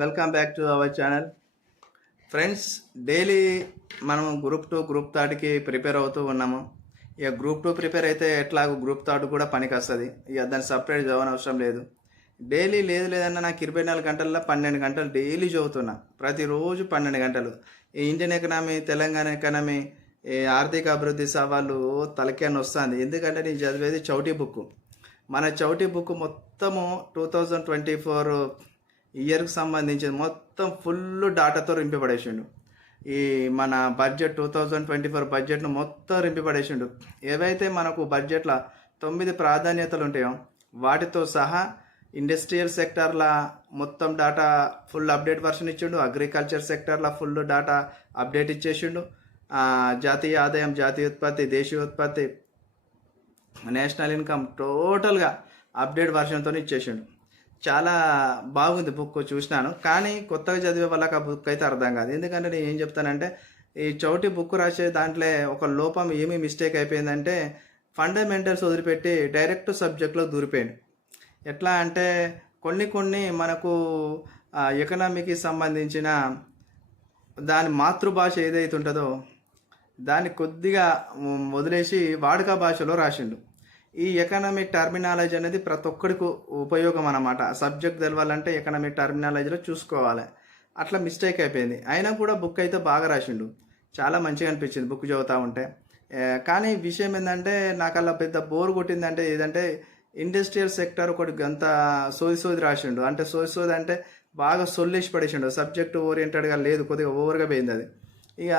Welcome back to our channel. Friends daily మనం group two group థర్డ్కి prepare అవుతూ ఉన్నాము. ఇక గ్రూప్ టూ ప్రిపేర్ అయితే ఎట్లాగో గ్రూప్ థర్డ్ కూడా పనికి వస్తుంది ఇక దాన్ని సపరేట్ చదవని అవసరం లేదు. డైలీ లేదు లేదన్నా నాకు ఇరవై నాలుగు గంటల్లో పన్నెండు గంటలు డైలీ చదువుతున్నా. ప్రతిరోజు పన్నెండు గంటలు. ఈ ఇండియన్ ఎకనామీ తెలంగాణ ఎకనామీ ఈ ఆర్థిక అభివృద్ధి సవాళ్ళు తలకేని వస్తుంది ఎందుకంటే నేను చదివేది చౌటీ బుక్ మన చౌటీ బుక్ మొత్తము టూ థౌజండ్ ట్వంటీ ఫోర్ ఇయర్కి సంబంధించి మొత్తం ఫుల్ డాటాతో రింపబడేసిండు ఈ మన budget two thousand twenty four బడ్జెట్ను మొత్తం రింపబడేసిండు ఏవైతే మనకు బడ్జెట్లో తొమ్మిది ప్రాధాన్యతలు ఉంటాయో వాటితో సహా ఇండస్ట్రియల్ సెక్టార్ల మొత్తం డాటా ఫుల్ అప్డేట్ వర్షన్ ఇచ్చిండు. అగ్రికల్చర్ సెక్టార్ల ఫుల్ డాటా అప్డేట్ ఇచ్చేసిండు. జాతీయ ఆదాయం జాతీయ ఉత్పత్తి దేశీయ ఉత్పత్తి నేషనల్ ఇన్కమ్ టోటల్గా అప్డేట్ వర్షన్తో ఇచ్చేసిండు. చాలా బాగుంది బుక్ చూసినాను. కానీ కొత్తగా చదివే వాళ్ళకి ఆ బుక్ అయితే అర్థం కాదు. ఎందుకంటే నేను ఏం చెప్తానంటే ఈ చౌటి బుక్ రాసే దాంట్లో ఒక లోపం ఏమి మిస్టేక్ అయిపోయిందంటే ఫండమెంటల్స్ వదిలిపెట్టి డైరెక్ట్ సబ్జెక్ట్లో దూరిపోయింది ఎట్లా అంటే కొన్ని కొన్ని మనకు ఎకనామీకి సంబంధించిన దాని మాతృభాష ఏదైతే ఉంటుందో దాన్ని కొద్దిగా వదిలేసి వాడుక భాషలో రాసిండు. ఈ ఎకనామిక్ టర్మినాలజీ అనేది ప్రతి ఒక్కడికి ఉపయోగం అన్నమాట. సబ్జెక్ట్ తెలవాలంటే ఎకనామిక్ టర్మినాలజీలో చూసుకోవాలి. అట్లా మిస్టేక్ అయిపోయింది. అయినా కూడా బుక్ అయితే బాగా రాసిండు. చాలా మంచిగా అనిపించింది బుక్ చదువుతూ ఉంటే. కానీ విషయం ఏంటంటే నాకు అలా పెద్ద బోర్ కొట్టిందంటే ఏదంటే ఇండస్ట్రియల్ సెక్టర్ ఒకటి అంత సోది సోది రాసిండు. అంటే సోది సోది అంటే బాగా సొల్లేసి పడేసిండు. సబ్జెక్ట్ ఓరియంటెడ్గా లేదు కొద్దిగా ఓవర్గా పోయింది అది. ఇక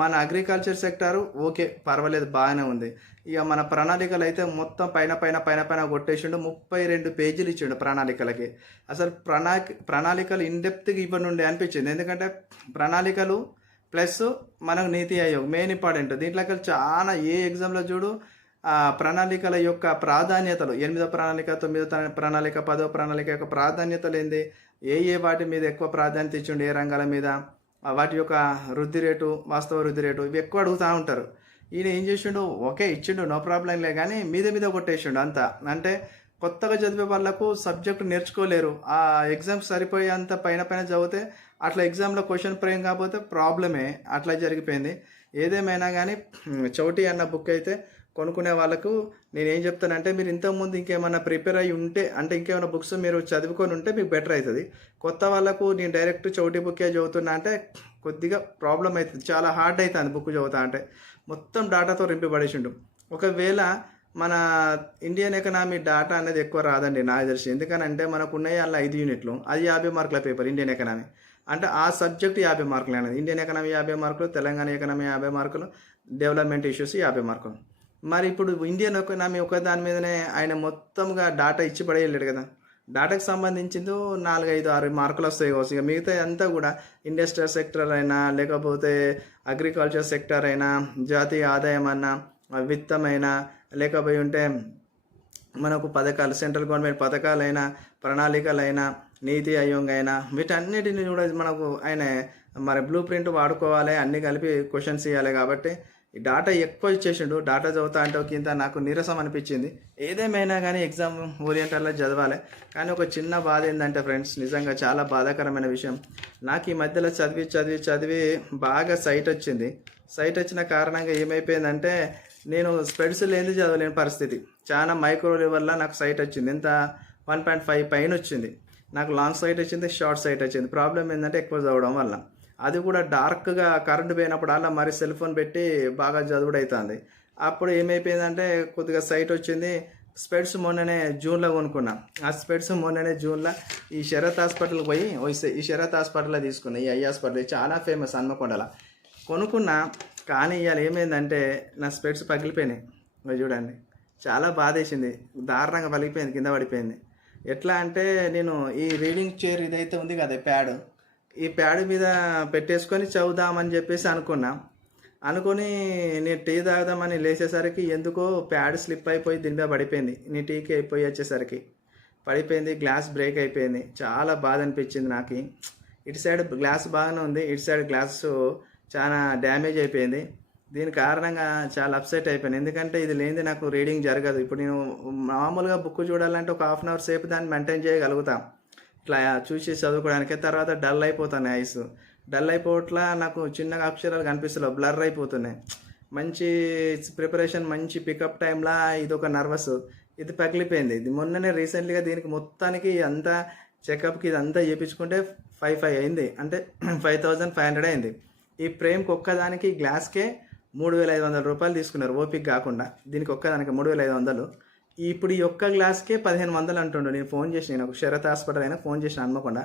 మన అగ్రికల్చర్ సెక్టారు ఓకే పర్వాలేదు బాగానే ఉంది. ఇక మన ప్రణాళికలు అయితే మొత్తం పైన పైన పైన పైన కొట్టేసిండు ముప్పై రెండు పేజీలు ఇచ్చిండు ప్రణాళికలకి. అసలు ప్రణా ప్రణాళికలు ఇన్డెప్త్గా ఇవ్వనుండే అనిపించింది. ఎందుకంటే ప్రణాళికలు ప్లస్ మనకు నీతి ఆయోగ్ మెయిన్ ఇంపార్టెంట్ దీంట్లోకి చాలా ఏ ఎగ్జామ్లో చూడు ప్రణాళికల యొక్క ప్రాధాన్యతలు ఎనిమిదో ప్రణాళిక తొమ్మిదో ప్రణాళిక పదో ప్రణాళిక యొక్క ప్రాధాన్యతలు ఏంది? ఏ ఏ వాటి మీద ఎక్కువ ప్రాధాన్యత ఇచ్చిండు ఏ రంగాల మీద? వాటి యొక్క వృద్ధి రేటు వాస్తవ వృద్ధి రేటు ఇవి ఎక్కువ అడుగుతూ ఉంటారు. ఈయన ఏం చేసిండు? ఓకే ఇచ్చిండు నో ప్రాబ్లం లే కానీ మీద మీద కొట్టేసిండు అంతా. అంటే కొత్తగా చదివే వాళ్ళకు సబ్జెక్ట్ నేర్చుకోలేరు. ఆ ఎగ్జామ్ సరిపోయేంత పైన పైన చదివితే అట్లా ఎగ్జామ్లో క్వశ్చన్ ప్రేమ్ కాకపోతే ప్రాబ్లమే. అట్లా జరిగిపోయింది. ఏదేమైనా కానీ చౌటి అన్న బుక్ అయితే కొనుక్కునే వాళ్ళకు నేను ఏం చెప్తానంటే మీరు ఇంతకుముందు ఇంకేమైనా ప్రిపేర్ అయ్యి ఉంటే అంటే ఇంకేమైనా బుక్స్ మీరు చదువుకొని ఉంటే మీకు బెటర్ అవుతుంది. కొత్త వాళ్ళకు నేను డైరెక్ట్ చౌటి బుక్కే చదువుతున్నా అంటే కొద్దిగా ప్రాబ్లం అవుతుంది. చాలా హార్డ్ అవుతుంది బుక్ చదువుతా అంటే. మొత్తం డాటాతో రింపబడేసిండు ఒకవేళ మన ఇండియన్ ఎకనామీ డాటా అనేది ఎక్కువ రాదండి నాకు తెలిసి ఎందుకనంటే మనకు ఉన్నాయి అలా ఐదు యూనిట్లు. అది యాభై మార్కుల పేపర్ ఇండియన్ ఎకనామీ. అంటే ఆ సబ్జెక్ట్ యాభై మార్కులు అనేది ఇండియన్ ఎకనామీ యాభై మార్కులు తెలంగాణ ఎకనామీ యాభై మార్కులు డెవలప్మెంట్ ఇష్యూస్ యాభై మార్కులు. మరి ఇప్పుడు ఇండియన్ ఎకనామీ ఒక దాని మీదనే ఆయన మొత్తంగా డాటా ఇచ్చి పడేయలేడు కదా. డాటాకి సంబంధించింది నాలుగైదు ఆరు మార్కులు వస్తాయి కావచ్చు. ఇక మిగతా అంతా కూడా ఇండస్ట్రియల్ సెక్టర్ అయినా లేకపోతే అగ్రికల్చర్ సెక్టర్ అయినా జాతీయ ఆదాయం అన్నా విత్తమైనా లేకపోయి ఉంటే మనకు పథకాలు సెంట్రల్ గవర్నమెంట్ పథకాలైనా ప్రణాళికలైనా నీతి ఆయోగ్ అయినా వీటన్నిటిని కూడా మనకు ఆయన మరి బ్లూ ప్రింట్ వాడుకోవాలి అన్నీ కలిపి క్వశ్చన్స్ ఇవ్వాలి కాబట్టి ఈ డాటా ఎక్కువ ఇచ్చేసిండు డాటా చదువుతా అంటే ఒక ఇంత నాకు నీరసం అనిపించింది. ఏదేమైనా కానీ ఎగ్జామ్ ఓరియంటల్లో చదవాలి. కానీ ఒక చిన్న బాధ ఏంటంటే ఫ్రెండ్స్ నిజంగా చాలా బాధాకరమైన విషయం. నాకు ఈ మధ్యలో చదివి చదివి చదివి బాగా సైట్ వచ్చింది. సైట్ వచ్చిన కారణంగా ఏమైపోయిందంటే నేను స్పెడ్స్ లేని చదవలేని పరిస్థితి. చాలా మైక్రో లెవెల్లో నాకు సైట్ వచ్చింది. ఎంత వన్ పాయింట్ ఫైవ్ పైన వచ్చింది. నాకు లాంగ్ సైట్ వచ్చింది షార్ట్ సైట్ వచ్చింది. ప్రాబ్లం ఏంటంటే ఎక్కువ చదవడం వల్ల. అది కూడా డార్క్గా కరెంట్ పోయినప్పుడు అలా మరి సెల్ ఫోన్ పెట్టి బాగా చదువుడు అవుతుంది అప్పుడు ఏమైపోయిందంటే కొద్దిగా సైట్ వచ్చింది. స్పెడ్స్ మొన్ననే జూన్లో కొనుక్కున్నా. ఆ స్పెడ్స్ మొన్ననే జూన్లో ఈ శరత్ హాస్పిటల్కి పోయి వస్తే ఈ శరత్ హాస్పిటల్లో తీసుకున్నా. ఈ ఐ హాస్పిటల్ చాలా ఫేమస్ హన్మకొండల. కొనుక్కున్నా కానీ ఇవాళ ఏమైందంటే నా స్పెడ్స్ పగిలిపోయినాయి. చూడండి. చాలా బాధేసింది. దారుణంగా పగిలిపోయింది కింద పడిపోయింది. ఎట్లా అంటే నేను ఈ రీడింగ్ చైర్ ఇదైతే ఉంది కదా ప్యాడ్. ఈ ప్యాడ్ మీద పెట్టేసుకొని చదువుదామని చెప్పేసి అనుకున్నా. అనుకొని నేను టీ తాగుదామని లేచేసరికి ఎందుకో ప్యాడ్ స్లిప్ అయిపోయి దీని మీద పడిపోయింది. నీ టీకి అయిపోయి వచ్చేసరికి. పడిపోయింది గ్లాస్ బ్రేక్ అయిపోయింది. చాలా బాధ అనిపించింది నాకు. ఇటు సైడ్ గ్లాస్ బాగానే ఉంది ఇటు సైడ్ గ్లాస్ చాలా డ్యామేజ్ అయిపోయింది. దీని కారణంగా చాలా అప్సెట్ అయిపోయాను ఎందుకంటే ఇది లేనిది నాకు రీడింగ్ జరగదు. ఇప్పుడు నేను మామూలుగా బుక్ చూడాలంటే ఒక హాఫ్ అన్ అవర్ సేపు దాన్ని మెయింటైన్ చేయగలుగుతాం. ఇట్లా చూసి చదువుకోవడానికి తర్వాత డల్ అయిపోతున్నాయి ఐస్. డల్ అయిపోవట్లా నాకు చిన్నగా అక్షరాలు కనిపిస్తున్నాయి బ్లర్ అయిపోతున్నాయి. మంచి ప్రిపరేషన్ మంచి పికప్ టైంలా ఇది ఒక నర్వస్. ఇది పగిలిపోయింది. ఇది మొన్ననే రీసెంట్గా దీనికి మొత్తానికి అంతా చెకప్కి ఇదంతా చేయించుకుంటే ఫైవ్ ఫైవ్ అయింది. అంటే ఫైవ్ థౌజండ్ ఫైవ్ హండ్రెడ్ అయింది. ఈ ఫ్రేమ్కి ఒక్కదానికి గ్లాస్కే మూడు వేల ఐదు వందల రూపాయలు తీసుకున్నారు ఓపిక్ కాకుండా. దీనికి ఒక్కదానికి మూడు వేల ఐదు వందలు. ఇప్పుడు ఈ ఒక్క గ్లాస్కే పదిహేను వందలు అంటుండు. నేను ఫోన్ చేసి నేను ఒక శరత్ హాస్పిటల్ అయినా ఫోన్ చేసిన అనుకోకుండా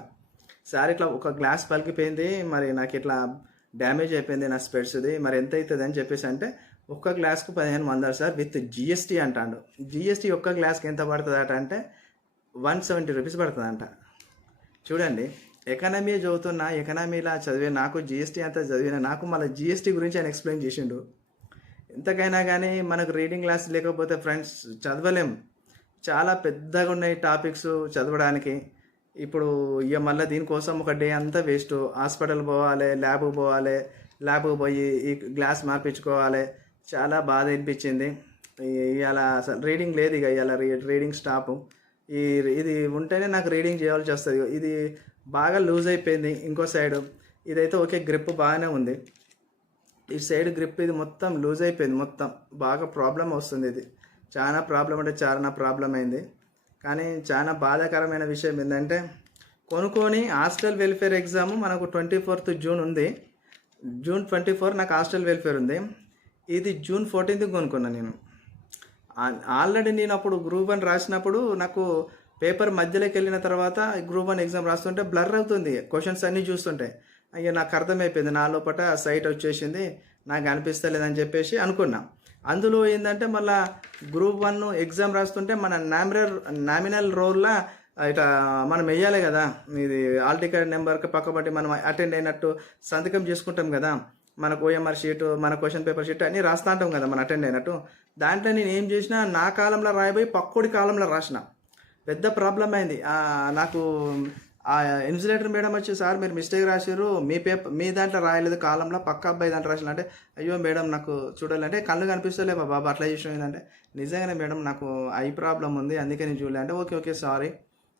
సార్ ఇట్లా ఒక గ్లాస్ పలికిపోయింది మరి నాకు ఇట్లా డ్యామేజ్ అయిపోయింది నా స్పెడ్స్ది మరి ఎంత అవుతుంది అని చెప్పేసి అంటే ఒక్క గ్లాస్కు పదిహేను వందలు సార్ విత్ జిఎస్టీ అంటాడు. జిఎస్టీ ఒక్క గ్లాస్కి ఎంత పడుతుంది అట అంటే వన్ సెవెంటీ రూపీస్ పడుతుందంట. చూడండి ఎకనమీ చదువుతున్నా ఎకనమీలా చదివే నాకు జిఎస్టీ అంతా చదివిన నాకు మళ్ళీ జిఎస్టీ గురించి ఆయన ఎక్స్ప్లెయిన్ చేసిండు. ఎంతకైనా కానీ మనకు రీడింగ్ క్లాస్ లేకపోతే ఫ్రెండ్స్ చదవలేం. చాలా పెద్దగా ఉన్నాయి టాపిక్స్ చదవడానికి. ఇప్పుడు ఇక మళ్ళీ దీనికోసం ఒక డే అంతా వేస్ట్. హాస్పిటల్ పోవాలి ల్యాబ్కి పోవాలి ల్యాబ్కి పోయి ఈ గ్లాస్ మార్పించుకోవాలి. చాలా బాధ అనిపించింది. ఇవాళ అసలు రీడింగ్ లేదు ఇక ఇవాళ రీడింగ్ స్టాప్. ఈ ఇది ఉంటేనే నాకు రీడింగ్ చేయాల్సి వస్తుంది. ఇది బాగా లూజ్ అయిపోయింది ఇంకో సైడ్. ఇదైతే ఓకే గ్రిప్ బాగానే ఉంది. ఈ సైడ్ గ్రిప్ ఇది మొత్తం లూజ్ అయిపోయింది మొత్తం. బాగా ప్రాబ్లం వస్తుంది ఇది. చాలా ప్రాబ్లం అంటే చాలా ప్రాబ్లం అయింది. కానీ చాలా బాధాకరమైన విషయం ఏంటంటే కొనుక్కొని హాస్టల్ వెల్ఫేర్ ఎగ్జామ్ మనకు ట్వంటీ ఫోర్త్ జూన్ ఉంది. జూన్ ట్వంటీ ఫోర్ నాకు హాస్టల్ వెల్ఫేర్ ఉంది. ఇది జూన్ ఫోర్టీన్త్ కొనుక్కున్నాను నేను. ఆల్రెడీ నేను అప్పుడు గ్రూప్ వన్ రాసినప్పుడు నాకు పేపర్ మధ్యలోకి వెళ్ళిన తర్వాత గ్రూప్ వన్ ఎగ్జామ్ రాస్తుంటే బ్లర్ అవుతుంది. క్వశ్చన్స్ అన్నీ చూస్తుంటే. అయ్యో నాకు అర్థమైపోయింది. నా లోపట సైట్ వచ్చేసింది. నాకు అనిపిస్తలేదని చెప్పేసి అనుకున్నా. అందులో ఏంటంటే మళ్ళా గ్రూప్ వన్ ఎగ్జామ్ రాస్తుంటే మన నామినల్ నామినల్ రోల్లా ఇట్లా మనం వెయ్యాలి కదా. ఇది ఆల్ టికెట్ నెంబర్కి పక్కబట్టి మనం అటెండ్ అయినట్టు సంతకం చేసుకుంటాం కదా. మనకు ఓఎంఆర్ షీటు మన క్వశ్చన్ పేపర్ షీట్ అన్నీ రాస్తా ఉంటాం కదా మనం అటెండ్ అయినట్టు. దాంట్లో నేను ఏం చేసినా నా కాలంలో రాయబోయి పక్కోడి కాలంలో రాసిన. పెద్ద ప్రాబ్లం అయింది. నాకు ఆ ఇన్సులేటర్ మేడం వచ్చి సార్ మీరు మిస్టేక్ రాశారు మీ పేపర్ మీ దాంట్లో రాయలేదు కాలంలో పక్క అబ్బాయి దాంట్లో రాసిన అంటే అయ్యో మేడం నాకు చూడాలంటే కళ్ళు కనిపిస్తలే బాబా అట్లా చేసిన ఏంటంటే నిజంగానే మేడం నాకు ఐ ప్రాబ్లం ఉంది అందుకే నేను చూడలే. అంటే ఓకే ఓకే సారీ.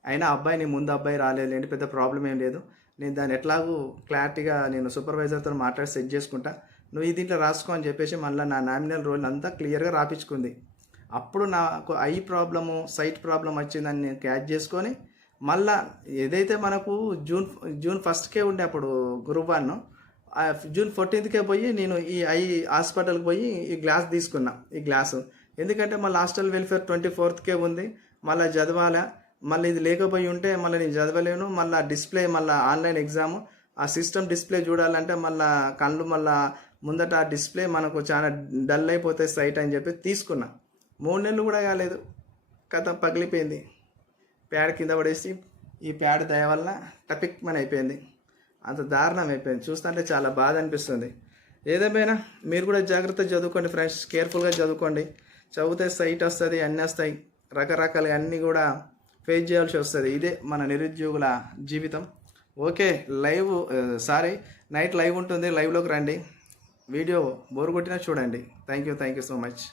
అయినా అబ్బాయి నీ ముందు అబ్బాయి రాలేదులేంటి పెద్ద ప్రాబ్లం ఏం లేదు. నేను దాన్ని ఎట్లాగూ క్లారిటీగా నేను సూపర్వైజర్తో మాట్లాడి సెట్ చేసుకుంటా. నువ్వు ఈ దీంట్లో రాసుకో అని చెప్పేసి మళ్ళీ నా నామినల్ రోల్ అంతా క్లియర్గా రాపించుకుంది. అప్పుడు నాకు ఐ ప్రాబ్లము సైట్ ప్రాబ్లం వచ్చిందని నేను క్యాచ్ చేసుకొని మళ్ళా ఏదైతే మనకు జూన్ జూన్ ఫస్ట్కే ఉండే అప్పుడు గురువారం జూన్ ఫోర్టీన్త్కే పోయి నేను ఈ ఐ హాస్పిటల్కి పోయి ఈ గ్లాస్ తీసుకున్నా ఈ గ్లాసు. ఎందుకంటే మళ్ళీ హాస్టల్ వెల్ఫేర్ ట్వంటీ ఫోర్త్కే ఉంది మళ్ళీ చదవాలా మళ్ళీ ఇది లేకపోయి ఉంటే మళ్ళీ నేను చదవలేను మళ్ళీ డిస్ప్లే మళ్ళీ ఆన్లైన్ ఎగ్జామ్ ఆ సిస్టమ్ డిస్ప్లే చూడాలంటే మళ్ళీ కళ్ళు మళ్ళీ ముందట ఆ డిస్ప్లే మనకు చాలా డల్ అయిపోతే సైట్ అని చెప్పి తీసుకున్నా. మూడు నెలలు కూడా కాలేదు కథ పగిలిపోయింది. ప్యాడ్ కింద పడేసి ఈ ప్యాడ్ దయ వల్ల టపిక్ మన అయిపోయింది. అంత దారుణం అయిపోయింది. చూస్తుంటే చాలా బాధ అనిపిస్తుంది. ఏదేమైనా మీరు కూడా జాగ్రత్త చదువుకోండి ఫ్రెండ్స్. కేర్ఫుల్గా చదువుకోండి. చదివితే సైట్ వస్తుంది అన్నీ వస్తాయి. రకరకాలుగా అన్నీ కూడా ఫేస్ చేయాల్సి వస్తుంది. ఇదే మన నిరుద్యోగుల జీవితం. Okay live sorry night live ఉంటుంది. లైవ్లోకి రండి. వీడియో బోరు కొట్టినా చూడండి. Thank you thank you so much.